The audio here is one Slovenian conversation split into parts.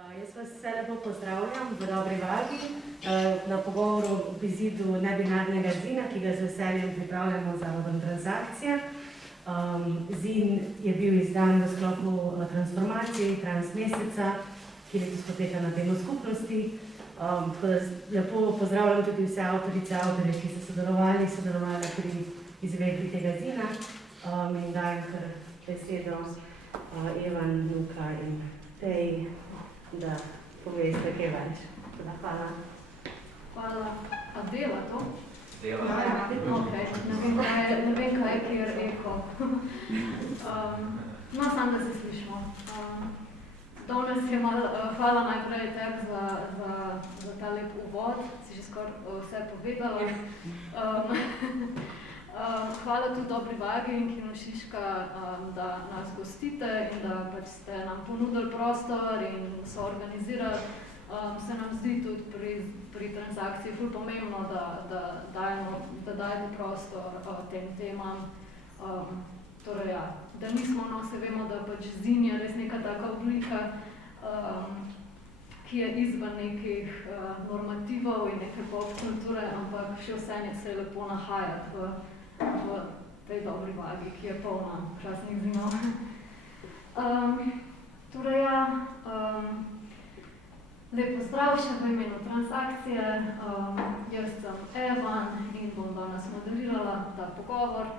Jaz vas vse lepo pozdravljam v Dobri vagi na pogovoru v izidu nebinarnega zina, ki ga z veseljem pripravljamo za Open Transakcija. Zin je bil izdan v sklopu transformacije Transmeseca, ki letos poteka na temo skupnosti. Tako da lepo pozdravljam tudi vse avtorice, avtorje, ki so sodelovali pri izvedbi tega zina. In dajem kar besedo Evan, Luka in Tej, da poveste kaj več. Hvala. Hvala. A dela to? Dela. Okay. Ne vem, kaj je kjer eko. No, samo da se slišimo. Danes je hvala najprej tebi za ta lep uvod, si že skoraj vse povedala. Hvala tudi Dobri vagi in Kino Šiška, da nas gostite in da pač ste nam ponudili prostor in so organizirali. Se nam zdi tudi pri transakciji ful pomembno, da dajemo prostor tem temam. Torej, ja, da nismo, no, se vemo, da pač zin je res neka taka oblika, ki je izven nekih normativov in neke pop kulture, ampak še vse se je lepo nahajati v tej Dobri vagi, ki je polna krasnih zinov. Torej, ja, lep pozdrav še v imenu transakcije. Jaz sem Evan in bom danes modelirala ta pogovor.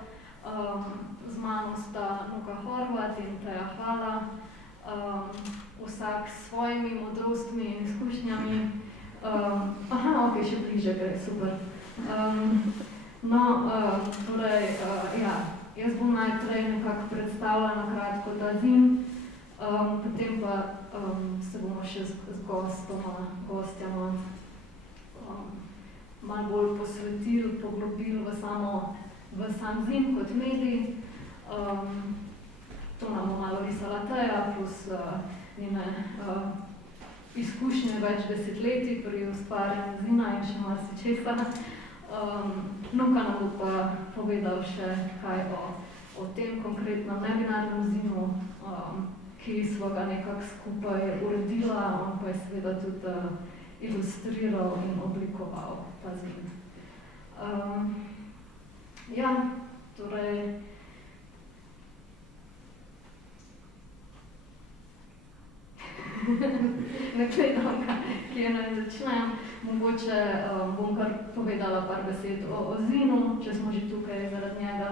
Z mano sta Nuka Horvat in Teja Hala, vsak s svojimi modrostmi in izkušnjami. Ok, še bliže gre, super. Torej, ja, jaz bom najprej nekako predstavila na kratko ta zin, potem pa se bomo še z gostjama malo bolj posvetili, poglobili v sam zin kot medij. To nam bo malo risala Teja, plus njene izkušnje več desetletij pri ustvarjanju zina in še marsičesa. Nuka nam bo pa povedal še kaj o tem konkretnem nebinarnem zinu, ki smo ga nekako skupaj uredila, on pa je seveda tudi ilustriral in oblikoval ta zin. Ja, torej, ne gledam, kje naj začnem. Mogoče bom kar povedala par besed o zinu, če smo že tukaj zaradi njega,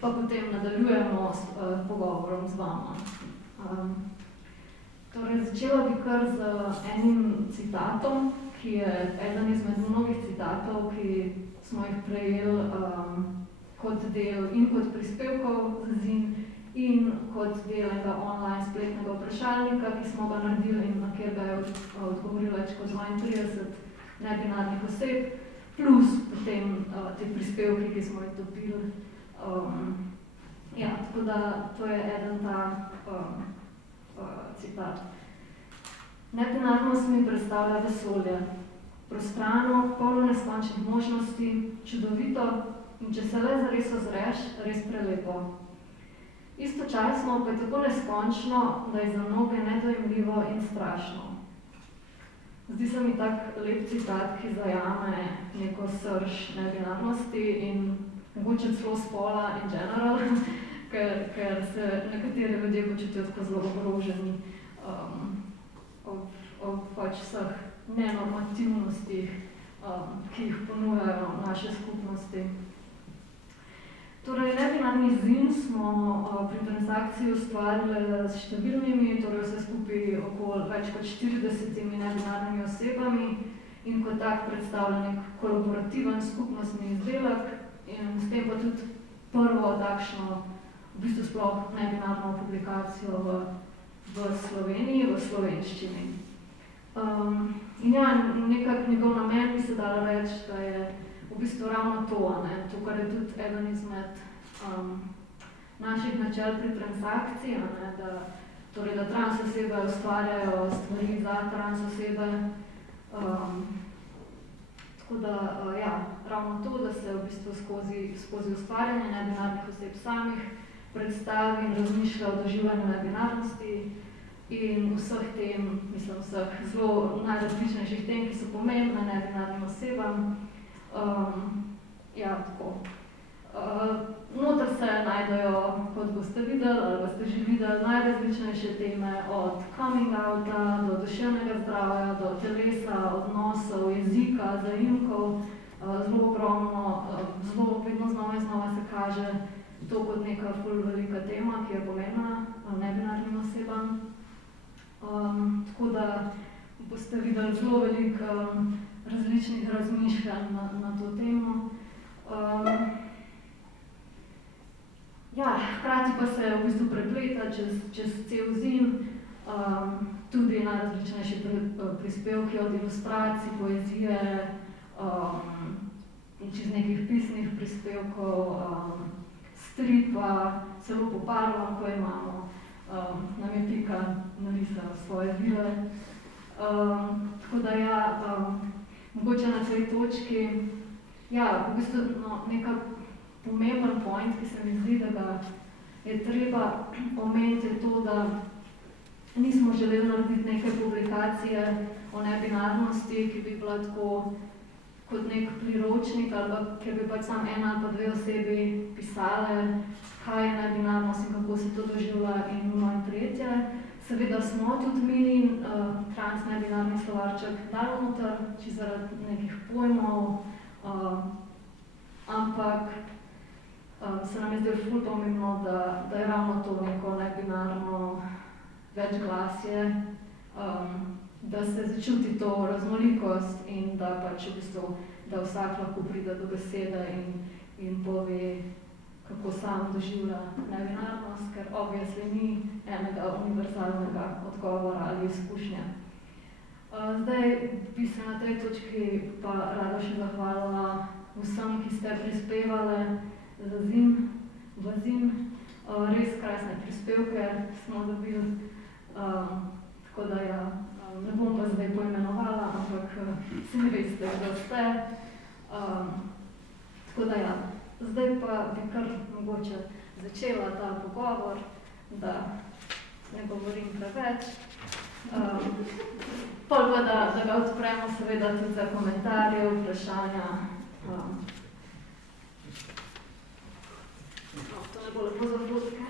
pa potem nadaljujemo s pogovorom z vama. Torej, začela bi kar z enim citatom, ki je eden izmed mnogih citatov, ki smo jih prejeli kot del in kot prispevkov za zin in kot del enega online spletnega vprašalnika, ki smo ga naredili in na kjer ga je odgovorilo več kot 32 nebinarnih oseb, plus potem te prispevki, ki smo jih dobili. Ja, tako da to je eden ta citat. Nebinarnost mi predstavlja vesolje. Prostrano, polno neskončnih možnosti, čudovito in če se le zares ozreš, res prelepo. Istočasno pa je tako neskončno, da je za mnoge nedojemljivo in strašno. Zdi se mi tak lep citat, ki zajame neko srž nebinarnosti in mogoče celo spola in general, ker se nekateri ljudje počutijo tako zelo ogroženi ob pač vseh nenormativnostih, ki jih ponujajo naše skupnosti. Torej, nebinarni zin smo pri transakciji ustvarili s številnimi, torej vse skupaj okoli več kot 40 nebinarnimi osebami in kot tak predstavlja nek kolaborativen skupnostni izdelek in s tem pa tudi prvo takšno, v bistvu sploh nebinarno publikacijo v Sloveniji, v slovenščini. In ja, nekak njegov namen bi se dalo reči, da je v bistvu ravno to, to, kar je tudi eden izmed naših načel pri transakciji, da trans osebe ustvarjajo stvari za trans osebe. Tako da, ja, ravno to, da se v bistvu skozi ustvarjanje nebinarnih oseb samih predstavi in razmišlja o doživljanju nebinarnosti, in vseh tem, mislim, vseh zelo najrazličnejših tem, ki so pomembne nebinarnim osebam. Ja, tako. Noter se najdejo, kot boste videli, ali boste že videli, najrazličnejše teme od coming outa, do duševnega zdravja, do telesa, odnosov, jezika, zaimkov. Zelo ogromno, zelo vedno znova in znova se kaže to kot neka ful velika tema, ki je pomembna nebinarnim osebam. Tako da boste videli zelo veliko različnih razmišljanj na to temo. Ja, hkrati pa se v bistvu prepleta čez cel zim, tudi najrazličnejši prispevki od ilustracij, poezije, in čez nekih pisnih prispevkov, stripa, celo pobarvan, ko imamo, nam je Pika narisala svoje vile. Tako da ja, mogoče na tej točki, ja, v bistvu neka pomemben point, ki se mi zdi, da ga je treba omeniti, je to, da nismo želeli narediti neke publikacije o nebinarnosti, ki bi bila tako kot nek priročnik, ali ker bi pač samo ena ali pa dve osebi pisale, kaj je nebinarnost in kako se to doživlja in ono in tretje. Seveda smo tudi mini transnebinarni slovarček dali noter, čisto zaradi nekih pojmov, ampak se nam je zdaj ful pomembno, da je ravno to neko nebinarno večglasje, da se začuti to raznolikost in da pač v bistvu, da vsak lahko pride do besede in pove, kako sam doživlja nebinarnost, ker obviously ni enega univerzalnega odgovora ali izkušnje. Zdaj bi se na tej točki pa rada še zahvalila vsem, ki ste prispevali v zim. Res krasne prispevke smo dobili, tako da ja, ne bom pa zdaj poimenovala, ampak se veste, kdo ste. Tako da ja, zdaj pa bi kar mogoče začela ta pogovor, da ne govorim preveč. Pol pa da ga odpremo seveda tudi za komentarje, vprašanja. To ne bo lepo za fotke.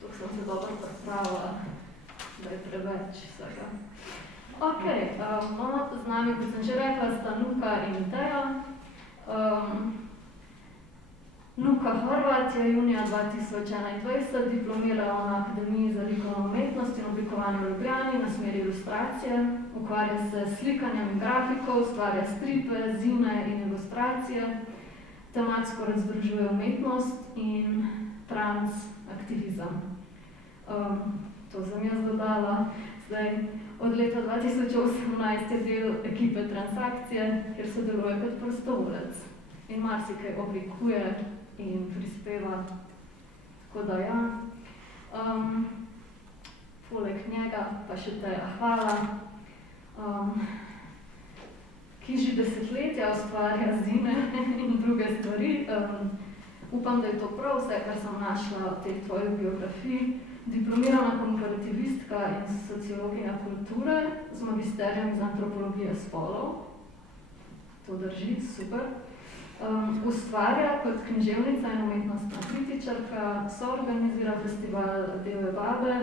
Tukaj sem se dobro predstavila, da je preveč vsega. Ok, no, z nami, kot sem že rekla, sta Nuka in Teja. Nuka Horvat je junija 2021 diplomirala na Akademiji za likovno umetnost in oblikovanje v Ljubljani na smeri ilustracije. Ukvarja se s slikanjem in grafiko, ustvarja stripe, zine in ilustracije. Tematsko razdružuje umetnost in transaktivizem. To sem jaz dodala. Zdaj, od leta 2018 je del ekipe Transakcije, kjer sodeluje kot prostovoljec in marsikaj oblikuje in prispeva. Tako da ja. Poleg njega pa še Teja Hvala, ki že desetletja ustvarja zine in druge stvari. Upam, da je to prav vse, kar sem našla v teh tvojih biografij. Diplomirana komparativistka in sociologinja kulture z magisterijem iz antropologije spolov. To drži, super. Ustvarja kot književnica in umetnostna kritičarka, soorganizira festival Deve babe,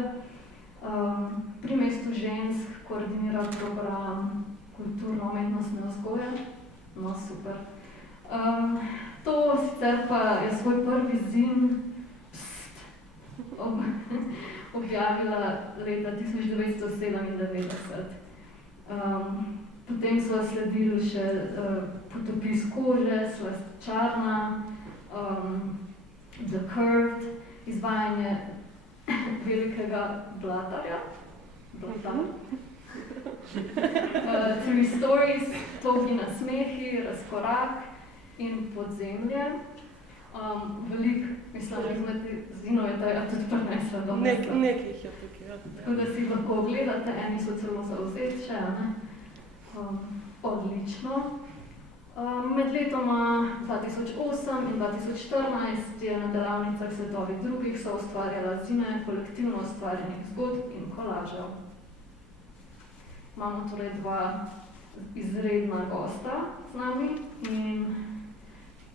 pri Mestu žensk koordinira program kulturno-umetnostne vzgoje. No, super. To sicer pa je svoj prvi zin objavila leta 1997. Potem so sledili še Potopis kože, Slast čarna, The Curved, izvajanje velikega blatarja, Three Stories, Togi nasmehi, Razkorak in Podzemlje. Veliko, mislim, izmed zinov je Teja tudi prinesla do mesta. Nekih je tukaj, ja. Tako da si lahko ogledate, eni so celo zavzeti še, ne? Odlično. Med letoma 2008 in 2014 je na delavnicah svetovih drugih soustvarjala zine kolektivno ustvarjenih zgodb in kolažev. Imamo torej dva izredna gosta z nami in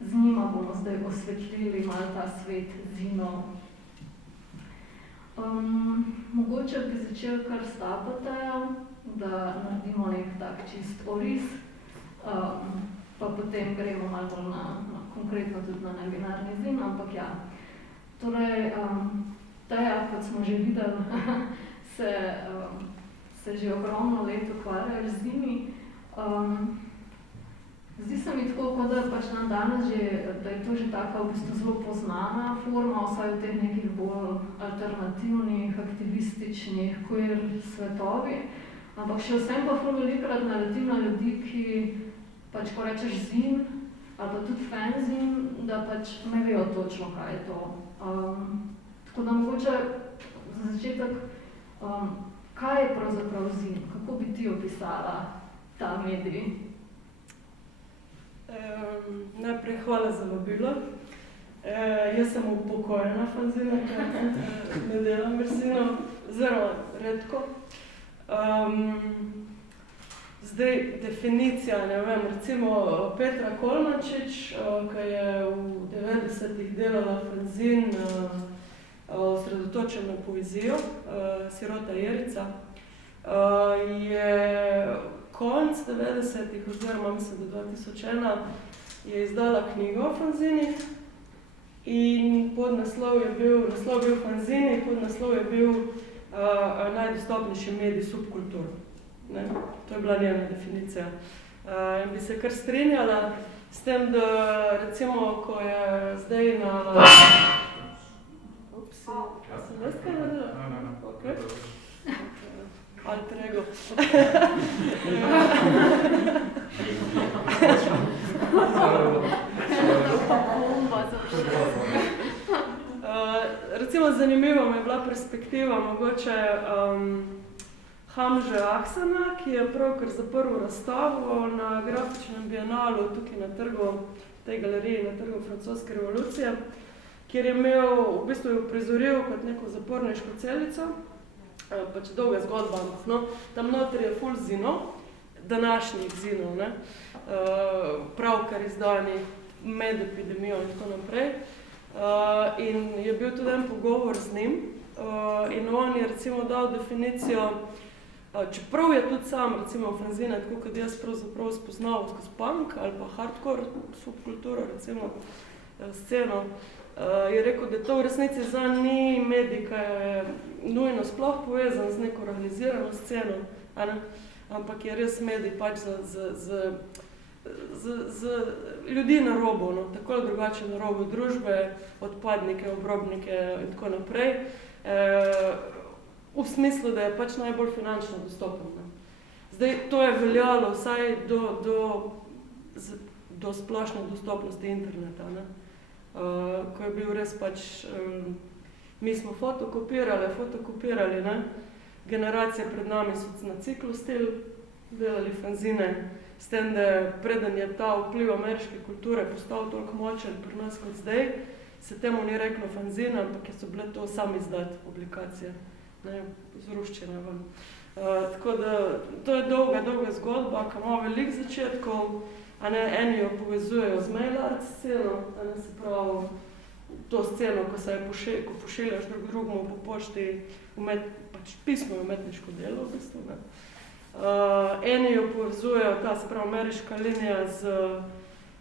z njima bomo zdaj osvetlili malo ta svet zinov. Mogoče bi začel kar s Tapotejem, da naredimo nek tak čist oris, pa potem gremo malo bolj na konkretno tudi na nebinarni zin, ampak ja. Torej, Teja, kot smo že videli, se že ogromno let ukvarjajo z zimi. Zdi se mi tako, kot da pač nam danes že, da je to že taka v bistvu zelo poznana forma, vsaj v teh nekih bolj alternativnih, aktivističnih, queer svetovih. Ampak še vsem pa ful velikokrat naletim na ljudi, ki pač, ko rečeš zin, ali pa tudi fanzin, da pač ne vejo točno, kaj je to. Tako da mogoče za začetek, kaj je pravzaprav zin? Kako bi ti opisala ta medij? Najprej hvala za vabilo. Jaz sem upokojena fanzinarka, ne delam več zinov, zelo redko. Zdaj, definicija, ne vem, recimo Petra Kolmančič, ki je v 90-ih delala fanzin osredotočen na poezijo, Sirota Jerica, je konec 90-ih, oziroma mislim, da 2001, je izdala knjigo o fanzinih in podnaslov je bil fanzini, podnaslov je bil najdostopnejši medij subkultur. Ne? To je bila njena definicija. In bi se kar strinjala s tem, da recimo, ko je zdaj na... Sem vest kaj naredila? Okay. Alter ego. Recimo zanimiva mi je bila perspektiva mogoče Hamže Aksana, ki je pravkar zaprl razstavo na grafičnem bienalu tukaj na trgu, tej galeriji na trgu francoske revolucije, kjer je imel, v bistvu je uprizoril kot neko zaporniško celico, pač dolga zgodba, ampak no, tam noter je ful zinov, današnjih zinov, ne, pravkar izdanih med epidemijo in tako naprej. In je bil tudi en pogovor z njim in on je recimo dal definicijo, čeprav je tudi sam recimo fanzine, tako kot jaz pravzaprav spoznal skozi punk ali pa hardcore subkulturo, recimo sceno, je rekel, da to v resnici zanj ni medij, ki je nujno sploh povezan z neko realizirano sceno, ampak je res medij pač z ljudi na robu, no, tako ali drugače na robu družbe, odpadnike, obrobnike in tako naprej, v smislu, da je pač najbolj finančno dostopen. Ne. Zdaj, to je veljalo vsaj do splošne dostopnosti interneta, ne. Ko je bil res pač, mi smo fotokopirali, ne. Generacije pred nami so na ciklostil delali fanzine, s tem, da preden je ta vpliv ameriške kulture postal toliko močen pri nas kot zdaj, se temu ni reklo fanzine, ampak so bile to sami izdat publikacije, ne, zruščene ven. Tako da, to je dolga zgodba, ki ima veliko začetkov, a ne, eni jo povezujejo z mail art sceno, a ne, se pravi, to sceno, ko pošiljaš drugemu po pošti, pač pismo je umetniško delo, v bistvu, ne. Eni jo povezujejo, ta se pravi ameriška linija z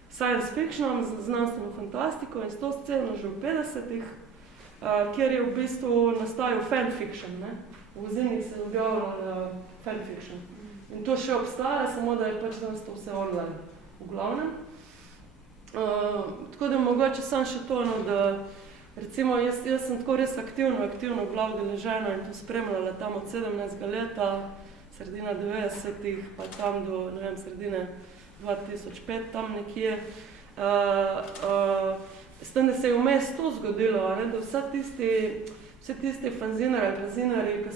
science fictionom, z znanstveno fantastiko in s to sceno že v 50-ih, kjer je v bistvu nastajal fanfiction, ne. V zinih se je objavljal fanfiction. In to še obstaja, samo da je pač danes to vse online, v glavnem. Tako da mogoče sam še to, no, da recimo jaz sem tako res aktivno bila udeležena in to spremljala tam od 17 leta, sredina 90-ih, pa tam do, ne vem, sredine 2005, tam nekje. S tem, da se je vmes to zgodilo, ne, da vse tisti fanzinari, ki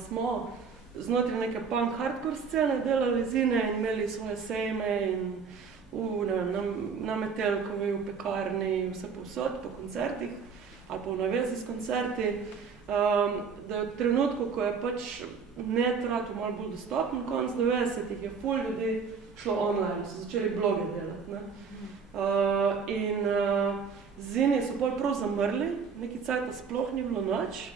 smo znotraj neke punk hardcore scene delali zine in imeli svoje sejme in na Metelkovi, v pekarni, vse povsod, po koncertih ali pa v navezi s koncerti, da v trenutku, ko je pač net ratal malo bolj dostopen, konc 90-ih je ful ljudi šlo online, so začeli bloge delati, ne. In zini so pol prav zamrli, neki cajta sploh ni bilo nič,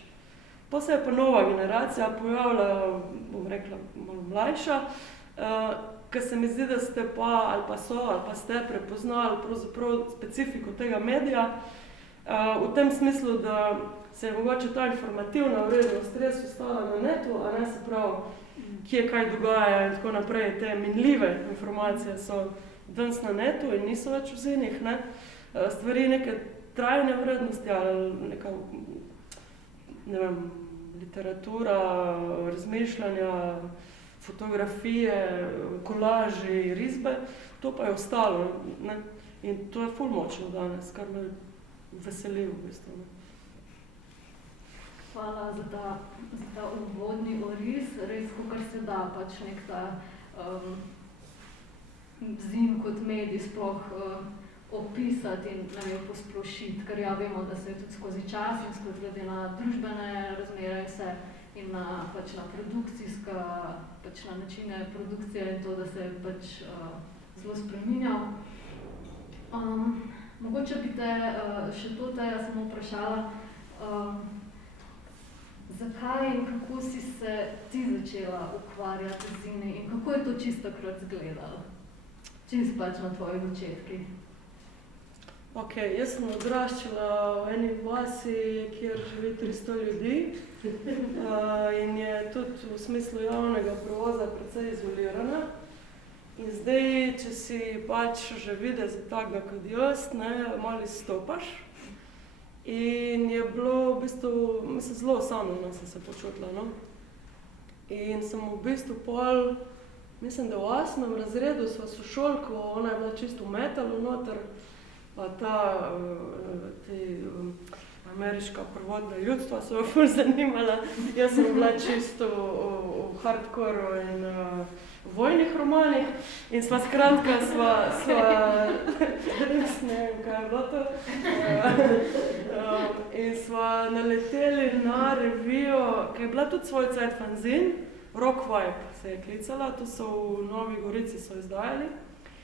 pa se je pa nova generacija pojavila, bom rekla, malo mlajša, ker se mi zdi, da ste pa, ali pa ste prepoznali pravzaprav specifiko tega medija, v tem smislu, da se je mogoče ta informativna vrednost res ostala na netu, a ne, se pravi, kje kaj dogaja in tako naprej, te minljive informacije so danes na netu in niso več v zinih, ne. Stvari neke trajne vrednosti ali neka, ne vem, literatura, razmišljanja, fotografije, kolaži, risbe, to pa je ostalo, ne. In to je ful močno danes, kar me veseli v bistvu, ne. Hvala za ta uvodni oris, res, kakor se da pač nek ta zin kot medij sploh opisati in posplošiti, ker ja vemo, da se je tudi skozi čas in skozi glede na družbene razmere vse in na produkcijska, pač na načine produkcije in to, da se je pač zelo spreminjal. Mogoče bi te še to samo vprašala, zakaj in kako si se ti začela ukvarjati z zini in kako je to čisto takrat izgledalo? Čisto pač na tvojih začetkih. Ok, jaz sem odraščala v eni vasi, kjer živi 300 ljudi in je tudi v smislu javnega prevoza precej izolirana. In zdaj, če si pač že videti takega kot jaz, ne, malo izstopaš. In je bilo v bistvu, mislim, zelo osamljena sem se počutila, no. In sem v bistvu pol, mislim, da v 8. razredu sva sošolko, ona je bila čisto v metalu noter, pa ameriška prvotna ljudstva so jo ful zanimala. Jaz sem bila čisto v hardcoru in vojnih romanih in sva skratka, res ne vem, kaj je bilo to. In sva naleteli na revijo, ki je bila tudi svoj cajt fanzin, Rock Vibe se je klicala, to so v Novi Gorici so izdajali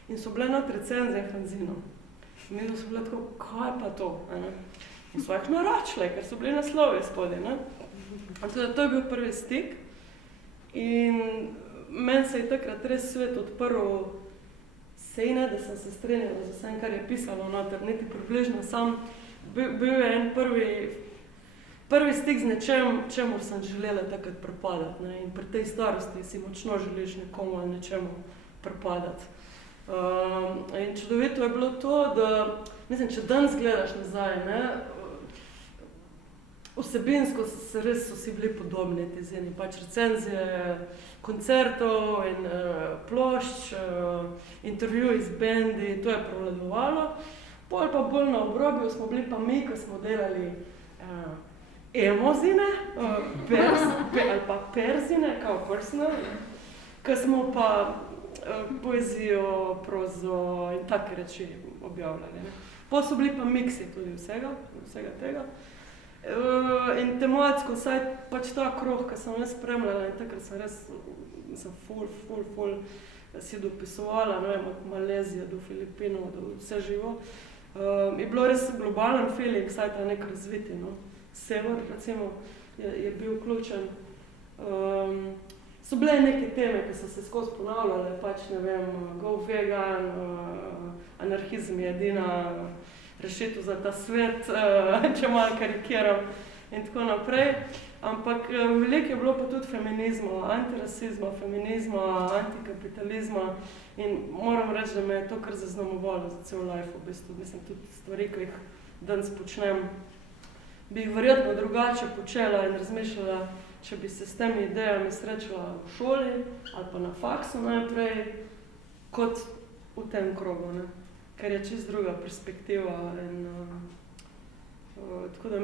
in so bile not recenzije fanzinov. In mi so bile tako, kaj pa to, ne? In so jih naračile, ker so bili naslovi spodaj, ne? Tudi to je bil prvi stik in meni se je takrat res svet odprl, sej ne, da sem se strinjala z vsem, kar je pisalo noter, niti približno sam. Bil je en prvi stik z nečem, čemu sem želela takrat pripadati, ne? In pri tej starosti si močno želiš nekomu ali nečemu pripadati. In čudovito je bilo to, da, mislim, če danes gledaš nazaj, ne, vsebinsko se res so vsi bili podobni ti zini, pač recenzije koncertov in plošč, intervjuji z bendi, to je prevladovalo. Pol pa bolj na obrobju smo bili pa mi, ko smo delali emo-zine, ali pa perzine, kao personal, ko smo pa poezijo, prozo in take reči objavljali, ne. Pol so bili pa miksi tudi vsega tega. In tematsko, saj pač ta krog, ki sem jaz spremljala in takrat sem res, mislim, ful si dopisovala, ne vem, od Malezije do Filipinov, do vse živo. Je bilo res globalen feeling, saj ta nek razviti, no. Sever, recimo, je bil ključen. So bile neke teme, ki so se skozi ponavljale, pač ne vem, go vegan, anarhizem je edina rešitev za ta svet, če malo karikiram in tako naprej. Ampak veliko je bilo pa tudi feminizma, antirasizma, feminizma, antikapitalizma in moram reči, da me je to kar zaznamovalo za cel life v bistvu. Mislim, tudi stvari, ki jih danes počnem, bi jih verjetno drugače počela in razmišljala, če bi se s temi idejami srečala v šoli ali pa na faksu najprej, kot v tem krogu, ne. Ker je čisto druga perspektiva in tako da,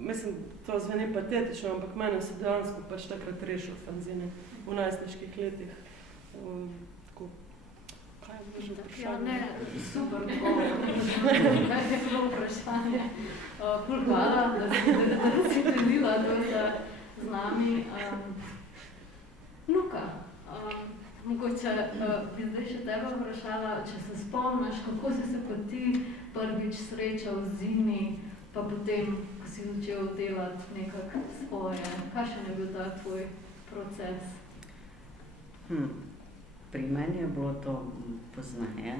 mislim, to zveni patetično, ampak mene so dejansko pač takrat rešili fanzini v najstniških letih. Tako, Kaj je bilo že Ja, vprašanje? ne, super odgovor. Kaj je bilo vprašanje? Ful hvala, da si delila to z nami. Luka, mogoče bi zdaj še tebe vprašala, če se spomniš, kako si se kot ti prvič srečal z zini, pa potem, ko si začel delati nekako svoje. Kakšen je bil ta tvoj proces? Pri meni je bilo to poznaje.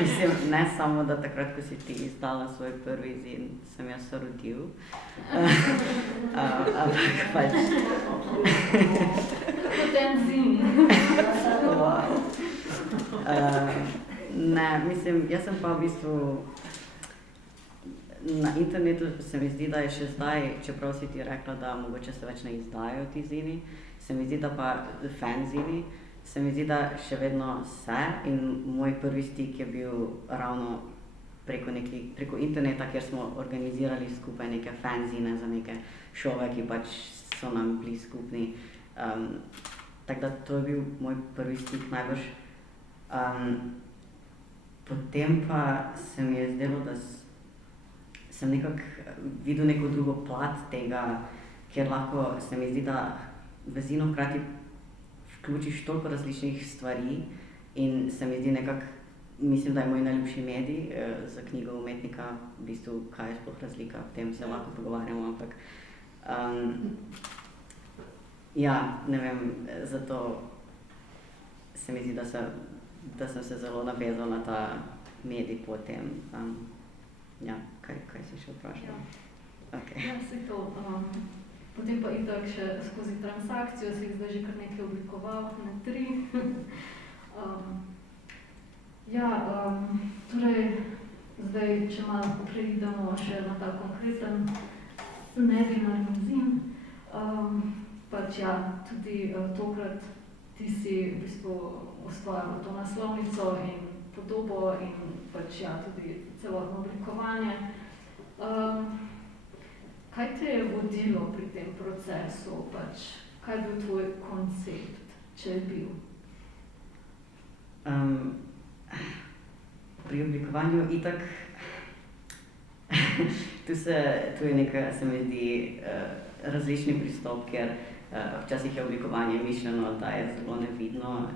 Mislim, ne samo, da takrat, ko si ti izdala svoj prvi zin, sem jaz se rodil. Ampak pač... Kot en zin. Wow. Ne, mislim, jaz sem pa v bistvu... Na internetu se mi zdi, da je še zdaj, čeprav si ti rekla, da mogoče se več ne izdajajo ti zini, se mi zdi, da pa fanzini, se mi zdi, da še vedno se in moj prvi stik je bil ravno preko interneta, kjer smo organizirali skupaj neke fanzine za neke šove, ki pač so nam bili skupni. Tako da to je bil moj prvi stik najbrž. Potem pa se mi je zdelo, da sem nekako videl neko drugo plat tega, kjer lahko se mi zdi, da v zinu hkrati vključiš toliko različnih stvari in se mi zdi nekako, mislim, da je moj najljubši medij za knjigo umetnika, v bistvu, kaj je sploh razlika, o tem se lahko pogovarjamo, ampak ja, ne vem, zato se mi zdi, da sem se zelo navezal na ta medij potem. Ja, kaj si še vprašala? Okay. Ja, si to. Potem pa itak še skozi transakcijo si jih zdaj že kar nekaj oblikoval, ne 3. Torej, zdaj, če malo preidemo še na ta konkreten nebinarni zin, pač ja, tudi tokrat ti si v bistvu ustvaril to naslovnico in podobo in pač ja, tudi celotno oblikovanje. Kaj te je vodilo pri tem procesu? Pač, kaj je bil tvoj koncept, če je bil? Pri oblikovanju itak, tu je nekaj, se mi zdi, različni pristop, ker včasih je oblikovanje mišljeno, da je zelo nevidno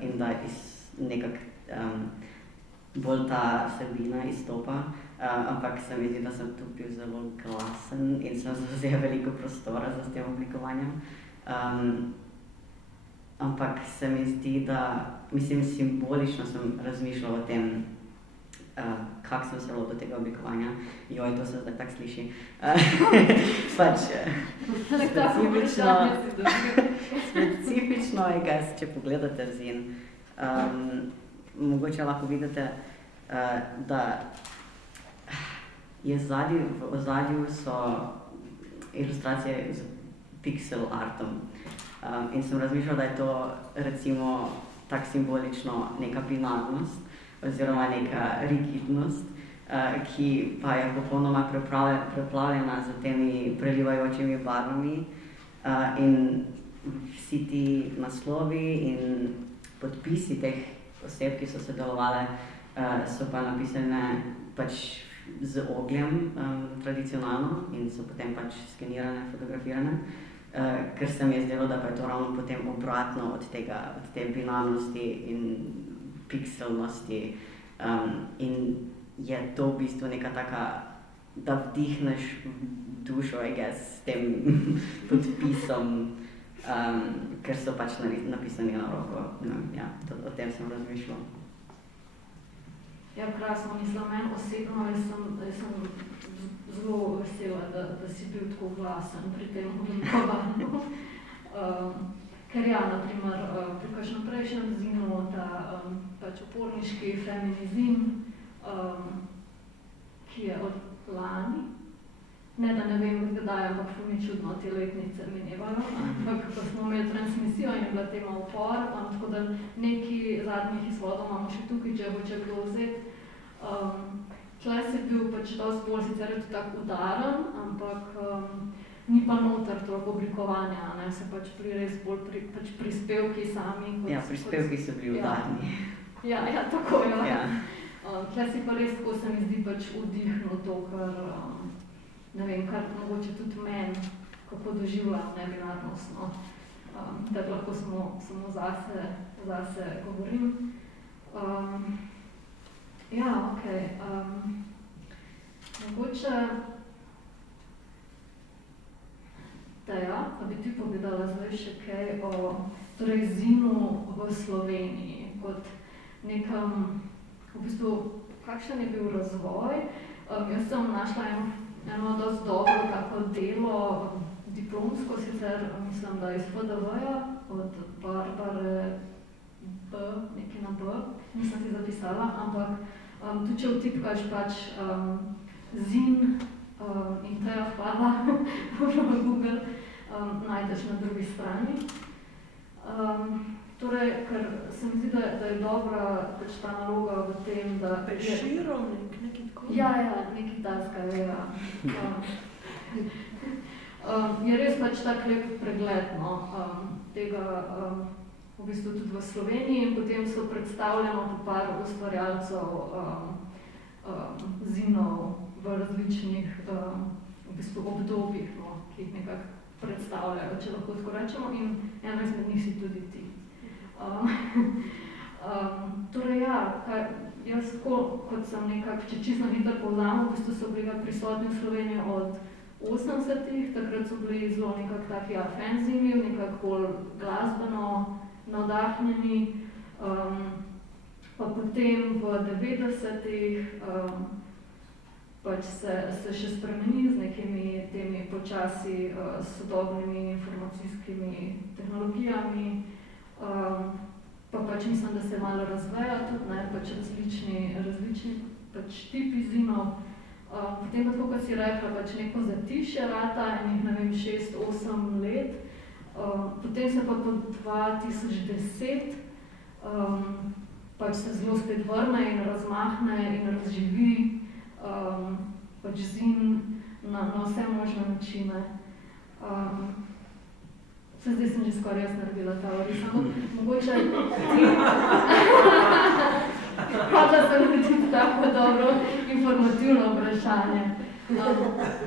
in da nekako bolj ta vsebina izstopa. Ampak se mi zdi, da sem tu bil zelo glasen in sem zavzel veliko prostora za s tem oblikovanjem. Ampak se mi zdi, da, mislim, simbolično sem razmišljal o tem, kako sem se lotil tega oblikovanja. Joj, to se zdaj tako sliši. Pač specifično je, guys, če pogledate zin. Mogoče lahko vidite, da je v ozadju so ilustracije z pixel artom. In sem razmišljal, da je to recimo tako simbolično neka binarnost oziroma neka rigidnost, ki pa je popolnoma preplavljena z temi prelivajočimi barvami in vsi ti naslovi in podpisi teh oseb, ki so sodelovale, so pa napisane pač z ogljem tradicionalno in so potem pač skenirane, fotografirane, ker se mi je zdelo, da pa je to ravno potem obratno od te binarnosti in pikselnosti in je to v bistvu neka taka, da vdihneš dušo, I guess, s tem podpisom, ker so pač napisani na roko. Ja, o tem sem razmišljal. Ja, krasno, mislim, meni osebno, jaz sem zelo vesela, da si bil tako glasen pri tem oblikovanju. Ker ja, naprimer, pri kakšnem prejšnjem zinu, ta pač uporniški feminizim, ki je od lani, ne da ne vem kdaj, ampak ful mi čudno te letnice minevajo, ampak ko smo imeli transmisijo in je bila tema upor, tako da neki zadnjih izvodov imamo še tukaj, če hoče kdo vzeti. Čles je bil pač dosti bolj, sicer je to tako udaren, ampak ni pa noter toliko oblikovanja, ne, se pač res bolj prispevki sami. Prispevki so bili udarni. Ja, tako, ja. Ja. Tule si pa res tako se mi zdi pač vdihnil to, kar, ne vem, kar mogoče tudi meni, kako doživljam nebinarnost, no. Da lahko samo zase govorim. Ja, okej. Mogoče Teja, a bi ti povedala zdaj še kaj o torej zinu v Sloveniji, kot nekem, v bistvu, kakšen je bil razvoj. Jaz sem našla eno dosti dobro tako delo, diplomsko sicer, mislim, da iz FDV-ja, od Barbare B, nekaj na B, nisem si zapisala, ampak tudi če vtipkaš pač zin in Teja hvala v Google, najdeš na drugi strani. Torej, ker se mi zdi, da je dobra pač ta naloga v tem, da... Peširovnik, nekaj tako? Ja, nekaj taskega, ja. Je res pač tak lep pregled, no, tega v bistvu tudi v Sloveniji in potem so predstavljeno po par ustvarjalcev zinov v različnih v bistvu obdobjih, no, ki jih nekako predstavljajo, če lahko tako rečemo, in eno izmed njih si tudi ti. Torej ja, jaz tako, kot sem nekako, če čisto hitro povzamem, v bistvu so bili prisotni v Sloveniji od 80-ih, takrat so bili zelo nekako taki fanzini, nekako bolj glasbeno navdahnjeni, pa potem v 90-ih pač se še spremeni z nekimi temi počasi sodobnimi informacijskimi tehnologijami, pa pač mislim, da se malo razveja tudi, ne, pač različni pač tipi zinov. Potem pa tako, kot si rekla, pač neko zatišje rata, enih, ne vem, 6-8 let. Potem se pa po 2010 pač se zelo spet vrne in razmahne in razživi pač zin na vse možne načine. Zdaj sem že skoraj jaz naredila ta oris, ampak mogoče hvala sem narediti tako dobro informativno vprašanje.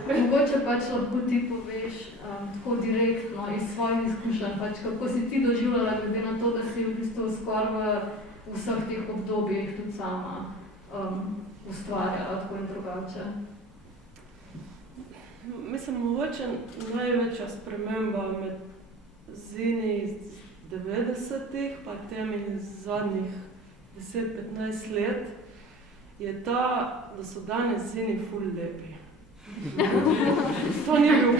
Mogoče pač lahko ti poveš tako direktno iz svojih izkušenj, pač kako si ti doživljala, glede na to, da si v bistvu skoraj v vseh teh obdobjih tudi sama ustvarjala tako in drugače. Mislim, mogoče največja sprememba med zini iz 90-ih pa temi zadnjih 10-15 let je ta, da so danes zini ful lepi. To ni bil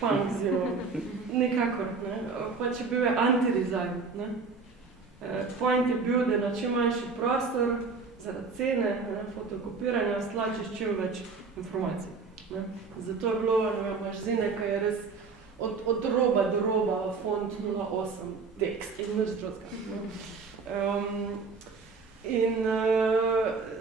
punk zero, nikakor, ne. Pač je bil anti-design, ne. Point je bil, da na čim manjši prostor, zaradi cene, fotokopiranja, stlačiš čim več informacij. Ne. Zato je bilo, ne vem, imaš zine, ki je res od roba do roba, font 08, tekst in nič drugega. In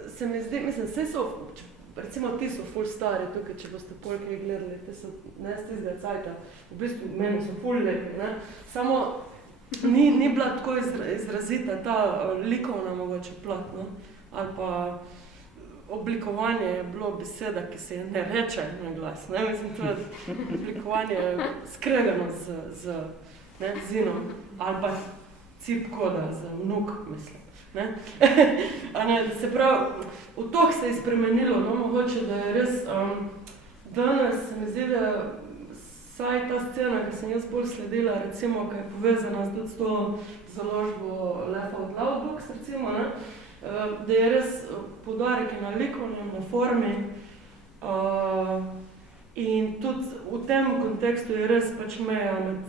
se mi zdi, mislim, vse so, recimo ti so ful stari tukaj, če boste polkaj gledali, te so ne z tistega cajta, v bistvu meni so ful lepi, ne. Samo ni bila tako izrazita ta likovna mogoče plat, no. Ali pa oblikovanje je bilo beseda, ki se je ne reče na glas, ne, mislim, to je oblikovanje skregano z zinom, ali pa cipkoda za vnuk, mislim, ne. A ne, se pravi, v toliko se je spremenilo, no, mogoče, da je res, danes se mi zdi, da saj ta scena, ki sem jaz bolj sledila, recimo, ki je povezana tudi s to založbo Laugh Out Loud Books, recimo, ne, da je res poudarek na likovnem, na formi in tudi v tem kontekstu je res pač meja med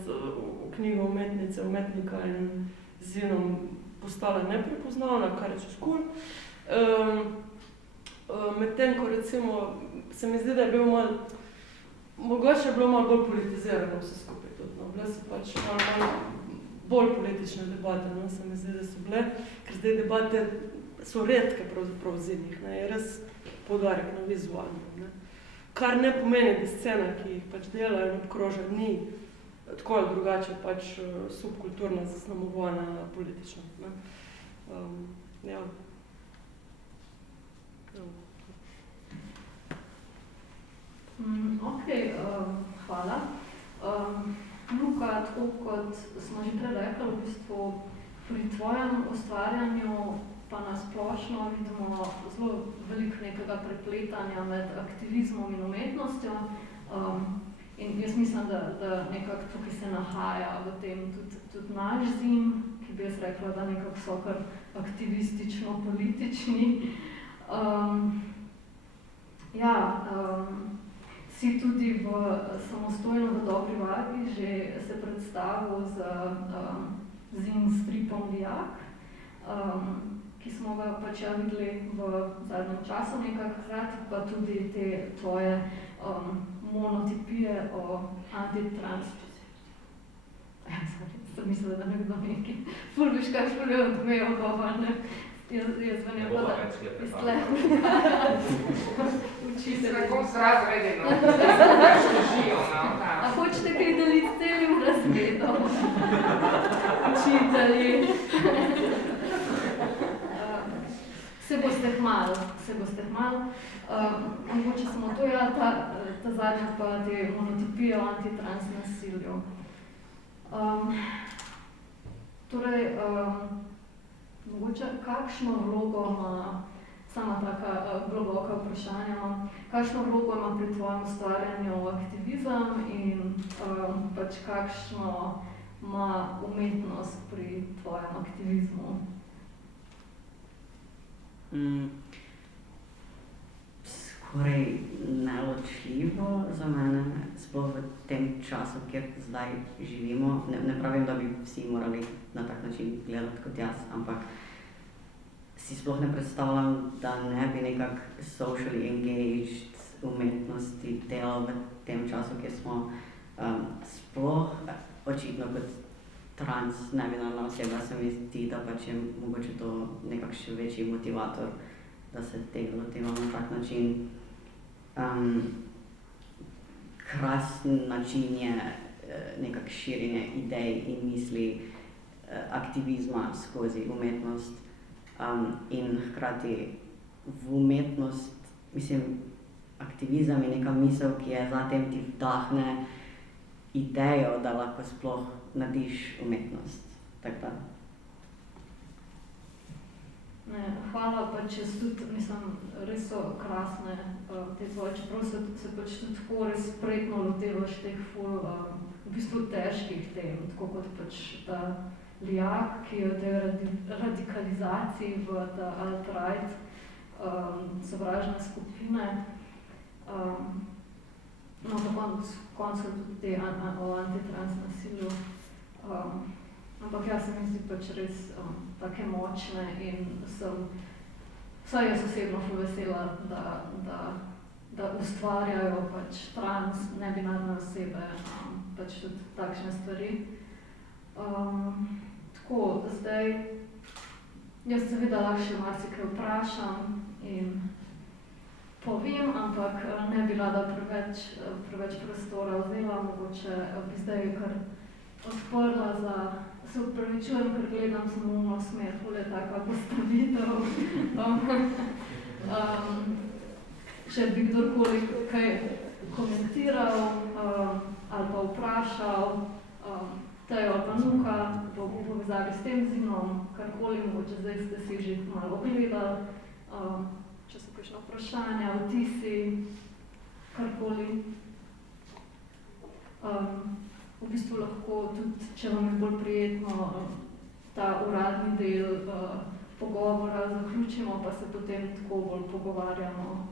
knjigo umetnice, umetnika in zinom postala neprepoznavna, kar je čez cool. Medtem, ko recimo, se mi zdi, da je bil mogoče je bilo malo bolj politizirano vse skupaj tudi, no, bile so pač malo bolj politične debate, no, se mi zdi, da so bile, ker zdaj debate so redke pravzaprav v zinih, ne, je res poudarek na vizualnem, ne. Kar ne pomeni, da scena, ki jih pač delajo in obkroža, ni tako ali drugače pač subkulturno zaznamovana politično. Ne? Ja. Ok, hvala. Luka, tako kot smo že prej rekli, v bistvu pri tvojem ustvarjanju pa na splošno vidimo zelo veliko nekega prepletanja med aktivizmom in umetnostjo. In jaz mislim, da nekako tukaj se nahaja v tem tudi naš zin, ki bi jaz rekla, da nekako so kar aktivistično-politični. Si tudi v samostojno v Dobri vagi že se predstavil z zin stripom Dijak, ki smo ga pač videli v zadnjem času nekakrat, pa tudi te tvoje monotipije o antitrans. Sem mislila, da nekdo nekaj fulbiš, kaj fulje odmejo govor, ne? Jaz zvanjam pa, da iztle. Učitelj. Tako razredeno, da se žijo, no. A hočete kaj deliti s celim razredom? Učitelji. Se boste hmalo. Mogoče samo to, ja, ta zadnja pa te monotipije o antitrans nasilju. Mogoče kakšno vlogo ima, sama taka globoka vprašanja, kakšno vlogo ima pri tvojem ustvarjanju aktivizem in pač kakšno ima umetnost pri tvojem aktivizmu? Skoraj neločljivo za mene, sploh v tem času, kjer zdaj živimo. Ne pravim, da bi vsi morali na tak način gledati kot jaz, ampak si sploh ne predstavljam, da ne bi nekako socially engaged umetnosti delal v tem času, kjer smo sploh očitno kot trans nebinarna oseba, se mi zdi, da pač je mogoče to nekak še večji motivator, da se tega lotevamo na tak način. Krasen način je nekak širjenje idej in misli aktivizma skozi umetnost in hkrati v umetnost, mislim, aktivizem je neka misel, ki je zatem ti vdahne idejo, da lahko sploh narediš umetnost. Tako da. Hvala, pač jaz tudi, mislim, res so krasne te tvoje, čeprav se pač tudi tako res spretno lotevaš teh ful, v bistvu težkih tem, tako kot pač ta Lijak, ki je v tej radikalizaciji v ta alt-right sovražne skupine. No, na koncu tudi te o antitrans nasilju. Ampak ja, se mi zdi pač res take močne in vsaj jaz osebno ful vesela, da ustvarjajo pač trans, nebinarne osebe, pač tudi takšne stvari. Tako, zdaj, jaz seveda lahko še marsikaj vprašam in povem, ampak ne bi rada preveč prostora vzela, mogoče bi zdaj kar odprla za, se upravičujem, ker gledam samo v smer, ful je taka postavitev. Če bi kdorkoli kaj komentiral ali pa vprašal, Tejo ali pa Nuka, bo v povezavi s tem zinom, karkoli, mogoče zdaj ste si že malo ogledali, če so kakšna vprašanja, vtisi, karkoli. V bistvu lahko tudi, če vam je bolj prijetno, ta uradni del pogovora zaključimo, pa se potem tako bolj pogovarjamo.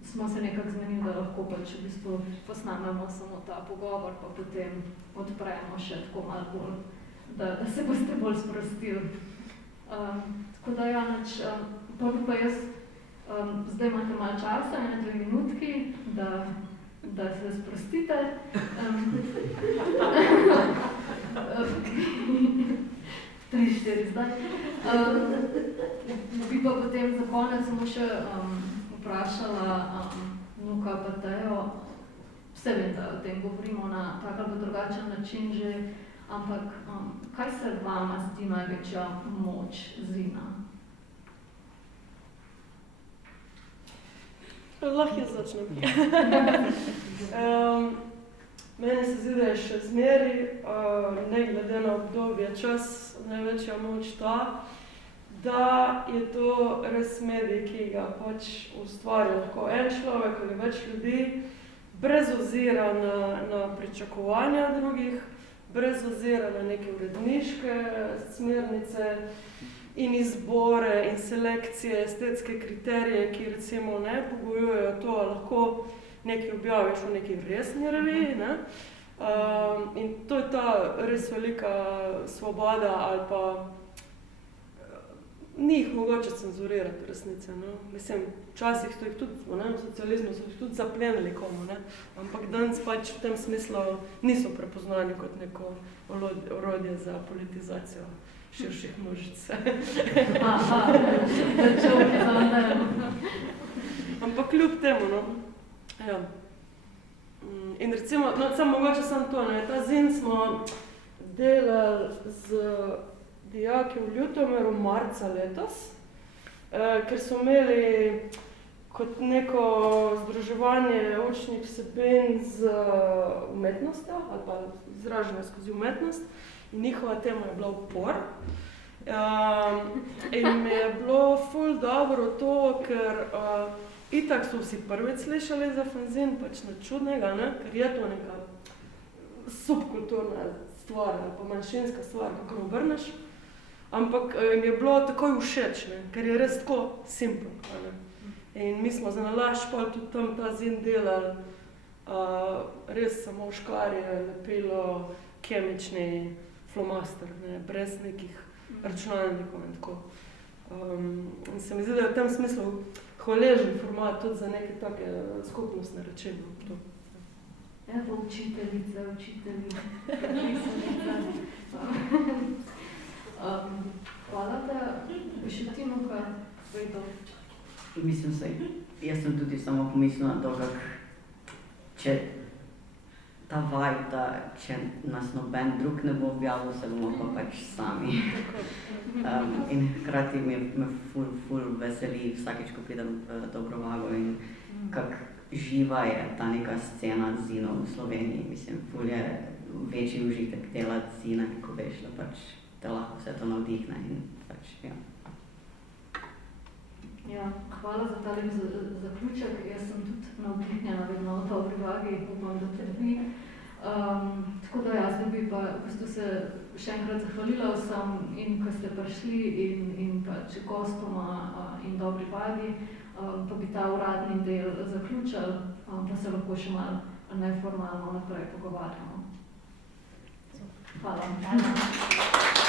Smo se nekako zmenili, da lahko pač v bistvu posnamemo samo ta pogovor, pa potem odpremo še tako malo bolj, da se boste bolj sprostili. Tako da ja, pa bi pa jaz, zdaj imate malo časa, 1-2 minutki, da se sprostite. 3-4 zdaj. Bi pa potem za konec samo še vprašala Nuka pa Tejo, vse vem, da o tem govorimo na tak ali drugačen način že, ampak kaj se vama zdi največja moč zina? Lahko jaz začnem. Meni se zdi, da je še zmeri, ne glede na obdobje, čas, največja moč ta, da je to res medij, ki ga pač ustvari lahko en človek ali več ljudi, brez ozira na pričakovanja drugih, brez ozira na neke uredniške smernice in izbore in selekcije, estetske kriterije, ki recimo ne pogojujejo to, lahko nekaj objaviš v neki resni reviji, ne? In to je ta res velika svoboda ali pa ni jih mogoče cenzurirati v resnici, no. Mislim, včasih so jih tudi, ne, v socializmu so jih tudi zaplenili komu, ne, ampak danes pač v tem smislu niso prepoznani kot neko orodje za politizacijo širših množic. Ampak kljub temu, no, ja. In recimo, no, samo mogoče samo to, ne, ta zin smo delali z dijaki v Ljutomeru marca letos, ker so imeli kot neko združevanje učnih vsebin z umetnostjo ali pa izražanje skozi umetnost in njihova tema je bila upor. In mi je bilo ful dobro to, ker itak so vsi prvič slišali za fanzin, pač nič čudnega, ne, ker je to neka subkulturna stvar ali pa manjšinska stvar, kako obrneš. Ampak jim je bilo takoj všeč, ne, ker je res tako simpel. In mi smo za nalašč pa tudi tam ta zin delali, res samo škarje, lepilo, kemični flomaster, ne, brez nekih računalnikov in tako. In se mi zdi, da je v tem smislu hvaležen format tudi za neke take skupnostne reči. Evo, učiteljica, hvala te, bi še ti Nuka povedal? Mislim se, jaz sem tudi samo pomislila na to, če ta vibe, da če nas noben drug ne bo objavil, se bomo pa pač sami. In hkrati me ful veseli vsakič, ko pridem v Dobro Vago in kak živa je ta neka scena zinov v Sloveniji. Mislim, ful je večji užitek delati zina, ko veš, da pač te lahko vse to navdihne in pač, ja. Ja, hvala za ta lep zaključek. Jaz sem tudi navdihnjena vedno v Dobri Vagi, upam, da tudi vi. Tako da jaz bi pa v bistvu se še enkrat zahvalila vsem in ko ste prišli in pač gostoma in Dobri Vagi, pa bi ta uradni del zaključili, pa se lahko še malo neformalno naprej pogovarjamo. Hvala.